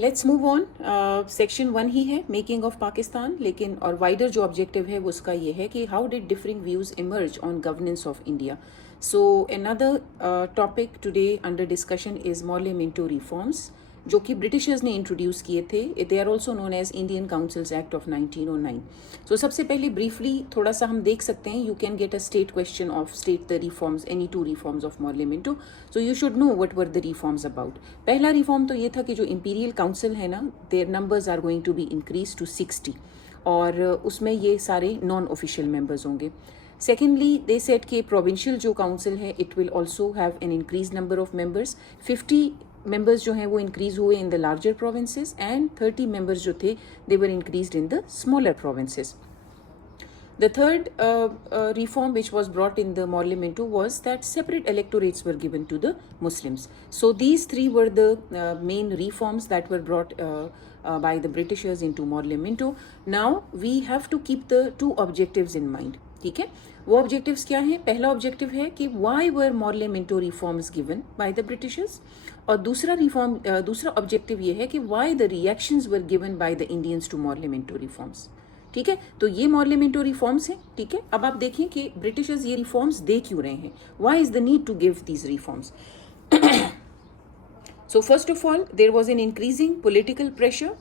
Let's move on. Section 1 ही है making of Pakistan, लेकिन और वाइडर जो ऑब्जेक्टिव है वो उसका ये है कि how did differing views emerge on governance of India. So another topic today under discussion is Morley Minto reforms, जो कि ब्रिटिशर्स ने इंट्रोड्यूस किए थे. They are also known as Indian councils act of 1909. So सबसे पहले briefly थोड़ा सा हम देख सकते हैं. You can get a state question of state the reforms, any two reforms of Morley Minto. So you should know what were the reforms about. पहला reform तो ये था कि जो इंपीरियल काउंसिल है ना, their numbers are going to be increase to 60, और उसमें ये सारे नॉन ऑफिशियल मेंबर्स होंगे. सेकेंडली दे सेट कि प्रोविंशियल जो काउंसिल है it will also have an increase number of members. 50 members जो हैं वो इंक्रीज हुए in the larger provinces, and 30 members जो थे they were increased in the smaller provinces. The third reform which was brought in the Morley Minto was that separate electorates were given to the Muslims. So these three were the main reforms that were brought by the Britishers into Morley Minto. Now we have to keep the two objectives in mind. ठीक है, वो objectives क्या हैं? पहला objective है कि why were Morley Minto reforms given by the Britishers, और दूसरा ऑब्जेक्टिव ये है कि why the reactions were given by the Indians to Morley Minto reforms. ठीक है, तो ये मॉर्ले मिंटो रिफॉर्म्स हैं. ठीक है, अब आप देखें कि ब्रिटिशर्स ये रिफॉर्म्स दे क्यों रहे हैं. Why is the need to give these reforms? So first of all there was an increasing political pressure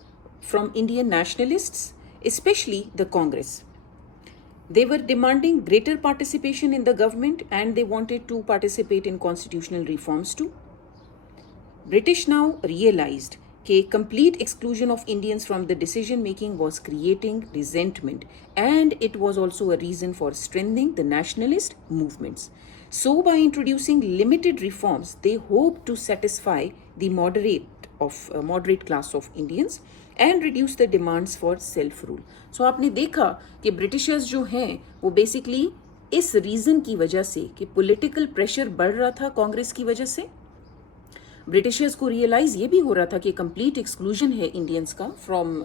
from Indian nationalists, especially the Congress. They were demanding greater participation in the government, and they wanted to participate in constitutional reforms too. British now realized कि complete exclusion of Indians from the decision making was creating resentment, and it was also a reason for strengthening the nationalist movements. So by introducing limited reforms, they hoped to satisfy the moderate class of Indians and reduce the demands for self rule. So आपने देखा कि Britishers जो हैं वो basically इस reason की वजह से कि पॉलिटिकल प्रेशर बढ़ रहा था कांग्रेस की वजह से, ब्रिटिशर्स को रियलाइज ये भी हो रहा था कि कंप्लीट एक्सक्लूजन है इंडियंस का फ्रॉम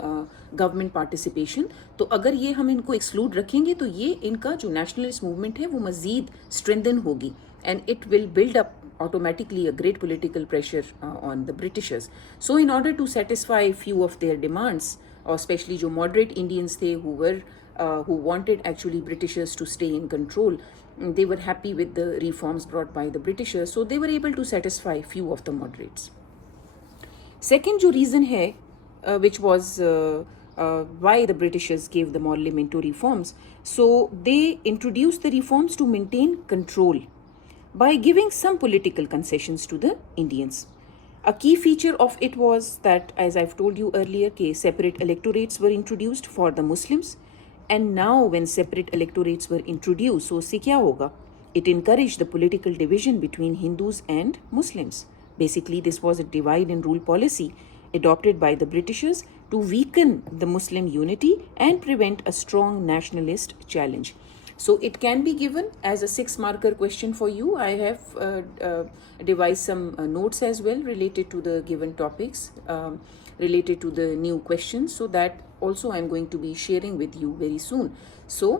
गवर्नमेंट पार्टिसिपेशन. तो अगर ये हम इनको एक्सक्लूड रखेंगे तो ये इनका जो नेशनलिस्ट मूवमेंट है वो मजीद स्ट्रेंथन होगी, and it will build up automatically a great political pressure on the Britishers. So in order to satisfy few of their demands, or especially जो moderate Indians थे who wanted actually Britishers to stay in control, they were happy with the reforms brought by the Britishers, so they were able to satisfy few of the moderates. Second जो reason है which was why the Britishers gave the Morley Minto reforms, so they introduced the reforms to maintain control by giving some political concessions to the Indians. A key feature of it was that, as I've told you earlier, separate electorates were introduced for the Muslims. And now when separate electorates were introduced, so se kya hoga? It encouraged the political division between Hindus and Muslims. Basically, this was a divide and rule policy adopted by the Britishers to weaken the Muslim unity and prevent a strong nationalist challenge. So it can be given as a 6-marker question for you. I have devised some notes as well related to the given topics, related to the new questions. So that also I'm going to be sharing with you very soon. So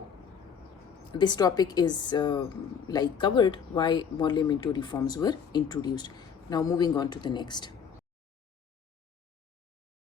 this topic is like covered why Morley Minto reforms were introduced. Now moving on to the next.